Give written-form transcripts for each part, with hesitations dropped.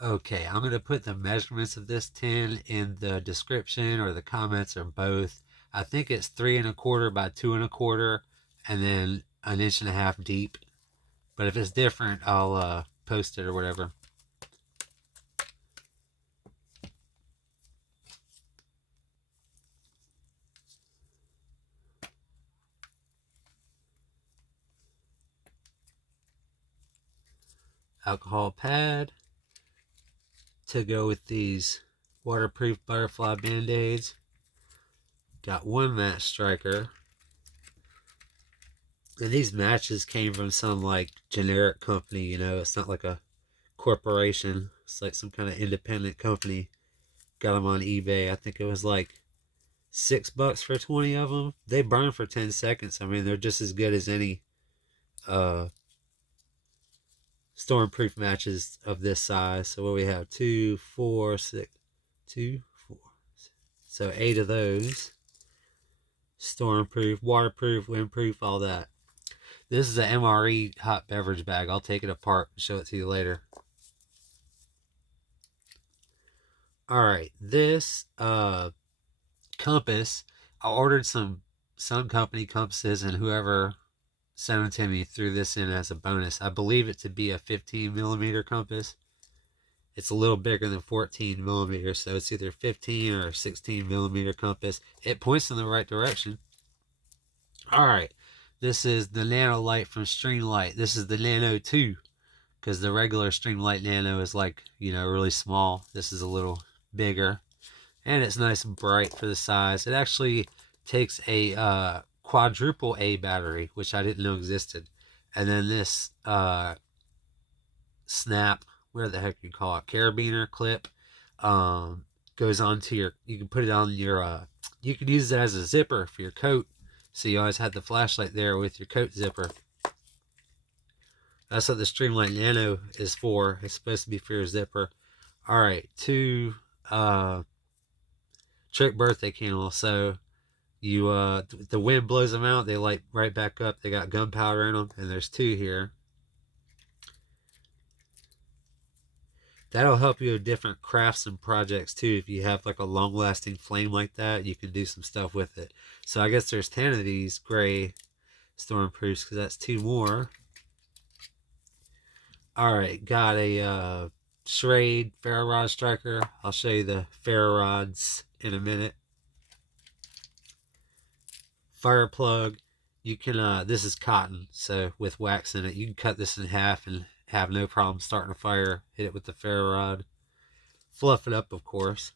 Okay, I'm going to put the measurements of this tin in the description or the comments or both. I think it's 3 1/4 by 2 1/4 and then an inch and a half deep. But if it's different, I'll post it or whatever. Alcohol pad to go with these waterproof butterfly band-aids. Got one match striker. And these matches came from some like generic company, you know, it's not like a corporation. It's like some kind of independent company. Got them on eBay. I think it was like $6 for 20 of them. They burn for 10 seconds. I mean, they're just as good as any uh, stormproof matches of this size. So what we have, 2, 4, 6, 2, 4. So 8 of those. Stormproof, waterproof, windproof, all that. This is a MRE hot beverage bag. I'll take it apart and show it to you later. All right, this compass, I ordered some company compasses, and whoever sent them to me threw this in as a bonus. I believe it to be a 15 millimeter compass. It's a little bigger than 14 millimeters, so it's either 15 or 16 millimeter compass. It points in the right direction. All right, this is the Nano Light from Streamlight. This is the Nano 2, because the regular Streamlight Nano is like, you know, really small. This is a little bigger, and it's nice and bright for the size. It actually takes a quadruple A battery, which I didn't know existed. And then this snap, where the heck you call it, carabiner clip, goes onto your, you can put it on your, you can use it as a zipper for your coat. So you always have the flashlight there with your coat zipper. That's what the Streamlight Nano is for. It's supposed to be for your zipper. All right, 2 trick birthday candles. So you the wind blows them out, they light right back up. They got gunpowder in them, and there's 2 here. That'll help you with different crafts and projects too. If you have like a long lasting flame like that, you can do some stuff with it. So I guess there's 10 of these gray stormproofs, because that's 2 more. All right, got a Schrade ferro rod striker. I'll show you the ferro rods in a minute. Fire plug. You can this is cotton, so with wax in it, you can cut this in half and have no problem starting a fire. Hit it with the ferro rod. Fluff it up, of course.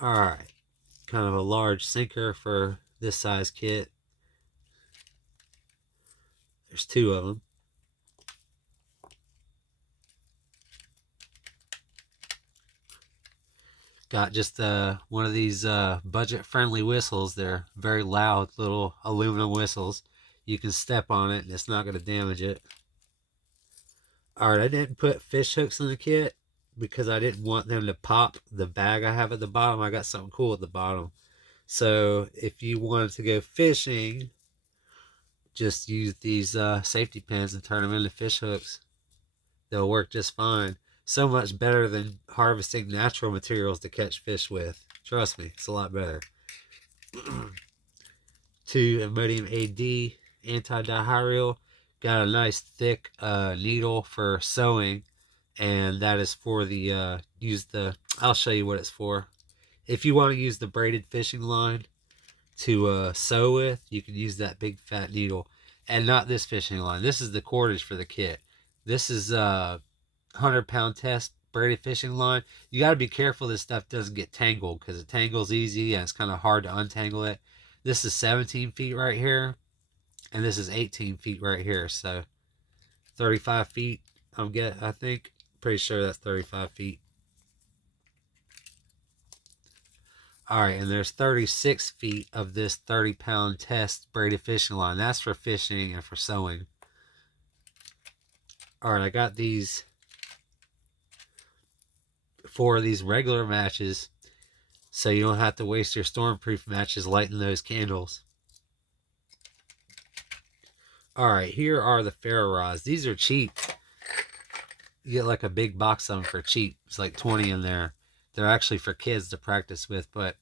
All right, kind of a large sinker for this size kit. There's 2 of them. Got just one of these budget-friendly whistles. They're very loud little aluminum whistles. You can step on it and it's not going to damage it. All right, I didn't put fish hooks in the kit because I didn't want them to pop the bag I have at the bottom. I got something cool at the bottom. So if you wanted to go fishing, just use these safety pins and turn them into fish hooks. They'll work just fine. So much better than harvesting natural materials to catch fish with. Trust me, it's a lot better. 2 Imodium AD anti-diarrheal. Got a nice thick needle for sewing, and that is for the I'll show you what it's for. If you want to use the braided fishing line to sew with, you can use that big fat needle, and not this fishing line. This is the cordage for the kit. This is 100-pound test braided fishing line. You got to be careful this stuff doesn't get tangled, because it tangles easy and it's kind of hard to untangle it. This is 17 feet right here, and this is 18 feet right here. So 35 feet, I think. Pretty sure that's 35 feet. All right, and there's 36 feet of this 30-pound test braided fishing line. That's for fishing and for sewing. All right, I got these 4 of these regular matches, so you don't have to waste your stormproof matches lighting those candles. All right, here are the ferro rods. These are cheap. You get like a big box of them for cheap. It's like 20 in there. They're actually for kids to practice with, but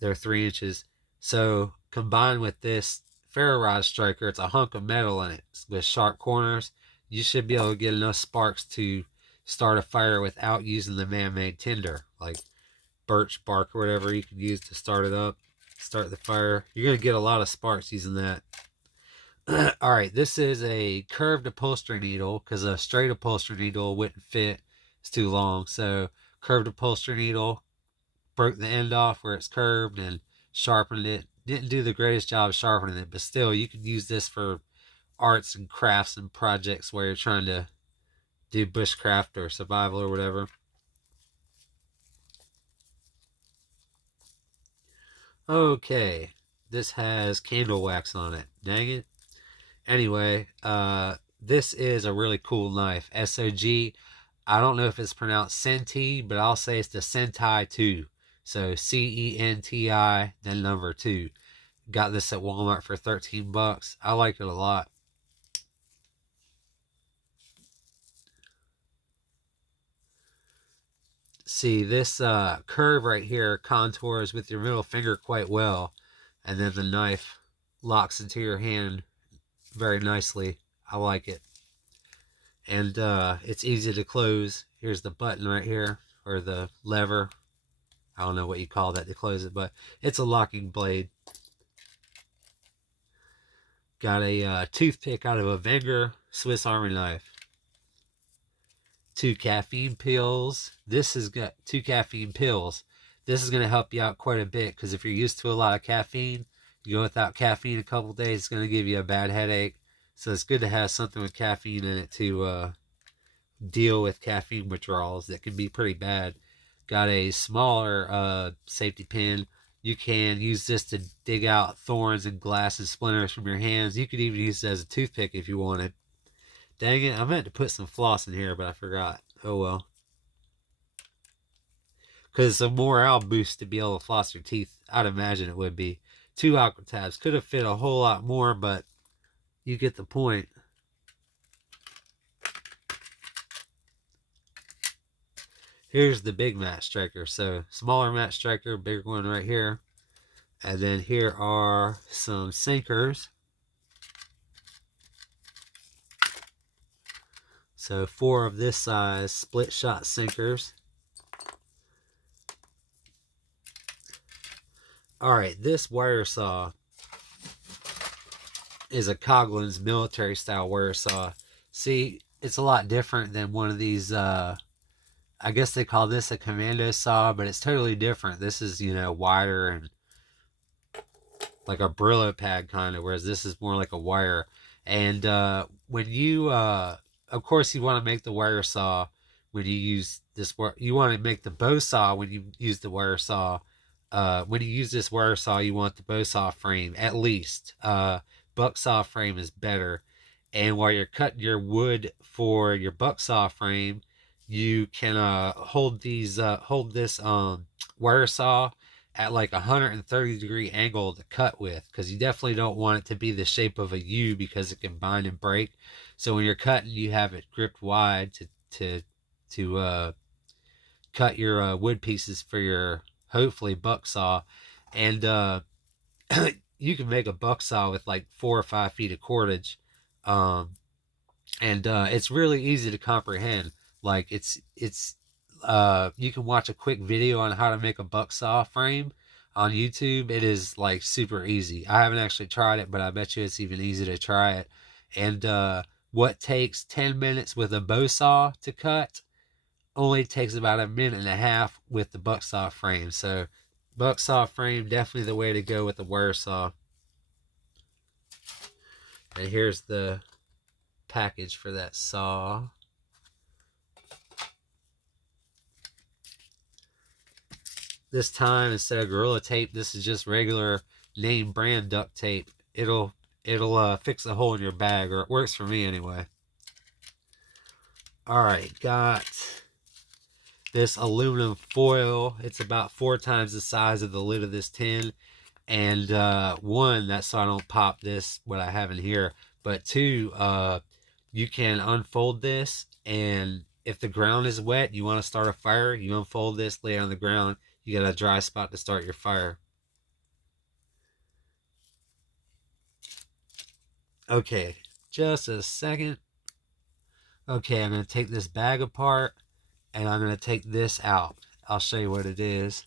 they're 3 inches. So combined with this ferro rod striker, it's a hunk of metal in it with sharp corners. You should be able to get enough sparks to start a fire without using the man-made tinder, like birch bark or whatever you can use to start it up, start the fire. You're gonna get a lot of sparks using that. All right, this is a curved upholstery needle because a straight upholstery needle wouldn't fit. It's too long. So curved upholstery needle, broke the end off where it's curved and sharpened it. Didn't do the greatest job sharpening it, but still, you can use this for arts and crafts and projects where you're trying to do bushcraft or survival or whatever. Okay, this has candle wax on it. Dang it. Anyway, this is a really cool knife. SOG. I don't know if it's pronounced Senti, but I'll say it's the Sentai 2. So CENTI, then number 2. Got this at Walmart for 13 bucks. I like it a lot. See, this curve right here contours with your middle finger quite well, and then the knife locks into your hand very nicely. I like it. And it's easy to close. Here's the button right here, or the lever. I don't know what you call that to close it, but it's a locking blade. Got a toothpick out of a Wenger Swiss Army knife. 2 caffeine pills. This has got 2 caffeine pills. This is going to help you out quite a bit because if you're used to a lot of caffeine, you go without caffeine a couple days, it's going to give you a bad headache. So it's good to have something with caffeine in it to deal with caffeine withdrawals that can be pretty bad. Got a smaller safety pin. You can use this to dig out thorns and glass and splinters from your hands. You could even use it as a toothpick if you wanted. Dang it, I meant to put some floss in here, but I forgot. Oh well. Because it's a morale boost to be able to floss your teeth. I'd imagine it would be. 2 aqua tabs. Could have fit a whole lot more, but you get the point. Here's the big mat striker. So smaller mat striker, bigger one right here. And then here are some sinkers. So 4 of this size split shot sinkers. All right, this wire saw is a Coghlan's military style wire saw. See, it's a lot different than one of these I guess they call this a commando saw, but it's totally different. This is, wider and like a Brillo pad kind of, whereas this is more like a wire. And when you, of course, you want to make the wire saw when you use this. You want to make the bow saw when you use the wire saw. When you use this wire saw, you want the bow saw frame at least. Buck saw frame is better. And while you're cutting your wood for your buck saw frame, you can hold this wire saw at like 130-degree angle to cut with, because you definitely don't want it to be the shape of a U because it can bind and break. So when you're cutting, you have it gripped wide to cut your wood pieces for your hopefully buck saw. And you can make a buck saw with like 4 or 5 feet of cordage. And it's really easy to comprehend. Like it's you can watch a quick video on how to make a buck saw frame on YouTube. It is like super easy. I haven't actually tried it, but I bet you it's even easy to try it. And what takes 10 minutes with a bow saw to cut only takes about a minute and a half with the buck saw frame. So buck saw frame, definitely the way to go with the wire saw. And here's the package for that saw. This time, instead of Gorilla Tape, this is just regular name brand duct tape. It'll fix a hole in your bag, or it works for me anyway. All right, got this aluminum foil. It's about 4 times the size of the lid of this tin. And one, that's so I don't pop this, what I have in here. But 2, you can unfold this, and if the ground is wet, you want to start a fire, you unfold this, lay it on the ground, you got a dry spot to start your fire. Okay, just a second. Okay, I'm going to take this bag apart, and I'm going to take this out. I'll show you what it is.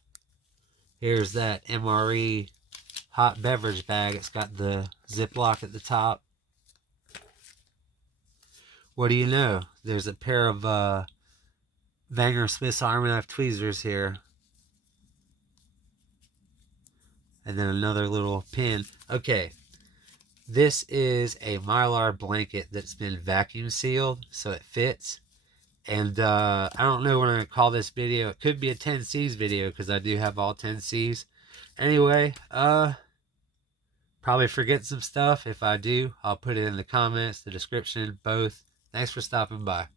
Here's that MRE hot beverage bag. It's got the Ziploc at the top. What do you know? There's a pair of Vanger Smith's Army Knife tweezers here. And then another little pin. Okay, this is a Mylar blanket that's been vacuum sealed so it fits. And I don't know what I'm going to call this video. It could be a 10Cs video because I do have all 10Cs. Anyway, probably forget some stuff. If I do, I'll put it in the comments, the description, both. Thanks for stopping by.